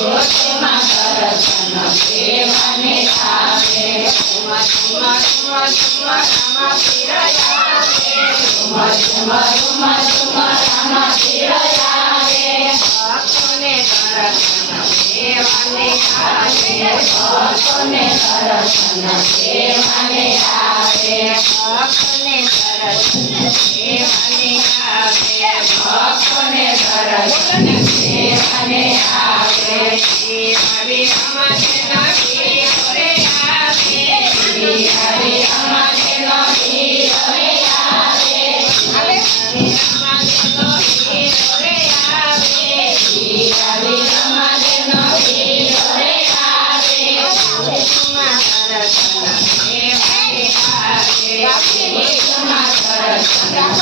Oh, からして私はねあげしまりあませない